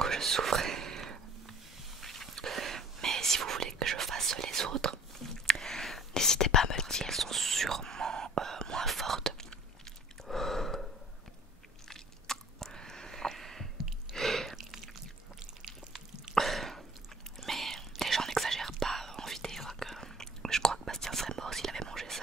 Oh, je souffre. Mais si vous voulez que je fasse les autres, n'hésitez pas à me le dire, elles sont sûrement moins fortes. Mais les gens n'exagèrent pas en vidéo, que je crois que Bastien serait mort s'il avait mangé ça.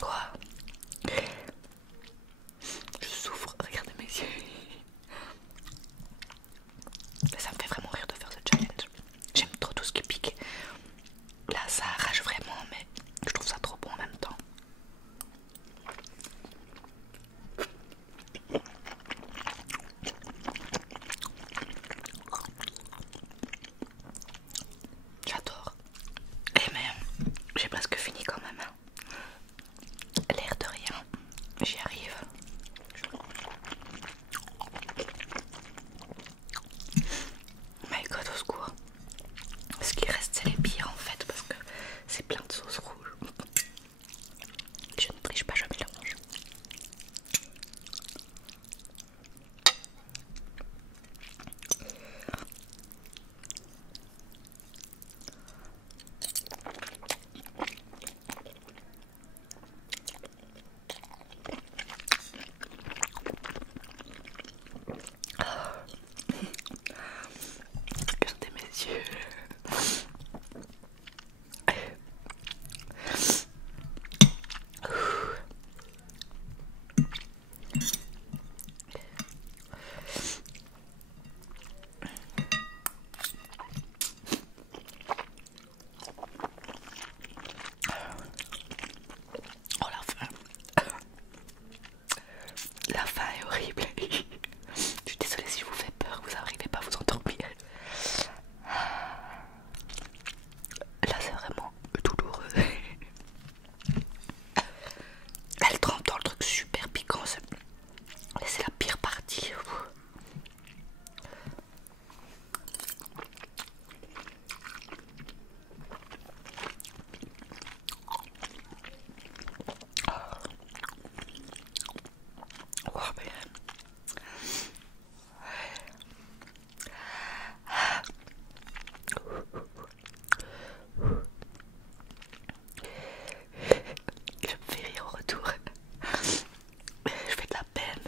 Quoi? Je souffre, regardez mes yeux. Mais ça me fait vraiment rire de faire ce challenge. J'aime trop tout ce qui pique. Là ça arrache vraiment, mais je trouve ça trop bon en même temps. J'adore. Et mais j'ai presque fini quand même. L'air de rien, j'y arrive. My god, au secours. Ce qui reste c'est les pires en fait parce que c'est plein de sauce rouge. Je ne triche pas, je mélange. Regardez mes yeux. Oh la faim. La faim est horrible. Je suis désolée si je vous fais peur, vous n'arrivez pas à vous endormir. Là c'est vraiment douloureux. Elle trempe dans le truc super piquant. C'est la pire partie. Oh, mais... Je me fais rire au retour. Je fais de la peine.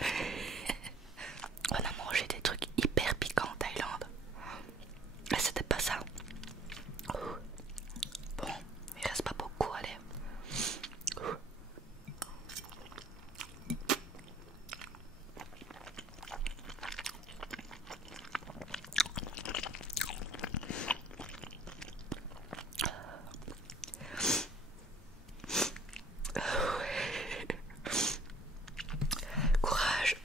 On a mangé des trucs hyper piquants en Thaïlande. Mais c'était pas ça. Bon, il reste pas beaucoup, allez. Courage.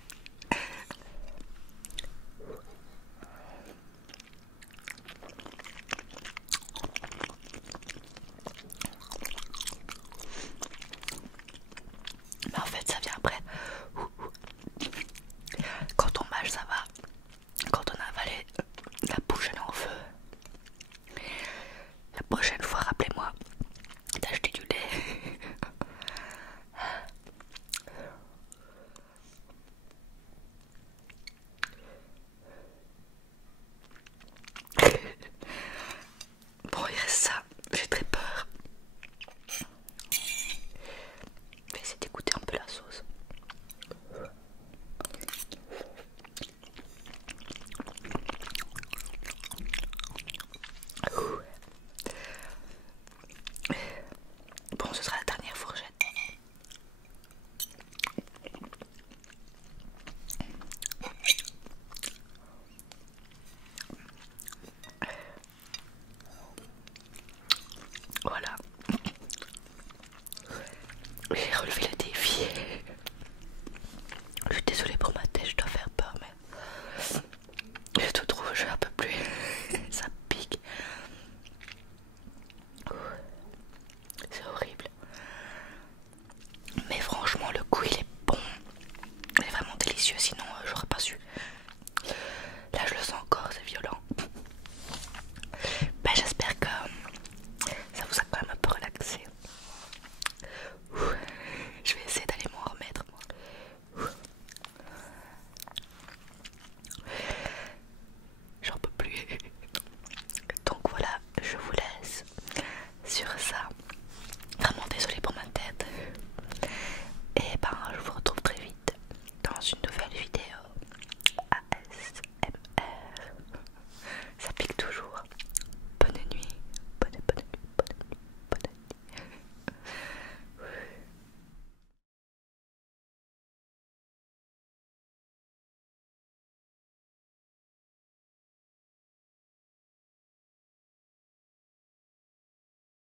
Mais en fait ça vient après. Quand on mâche ça va. Quand on a avalé, la bouche elle est en feu. La prochaine fois rappelez-moi d'acheter du lait. Bon, il reste ça, j'ai très peur. Je vais essayer d'écouter un peu la sauce. Bon, ce sera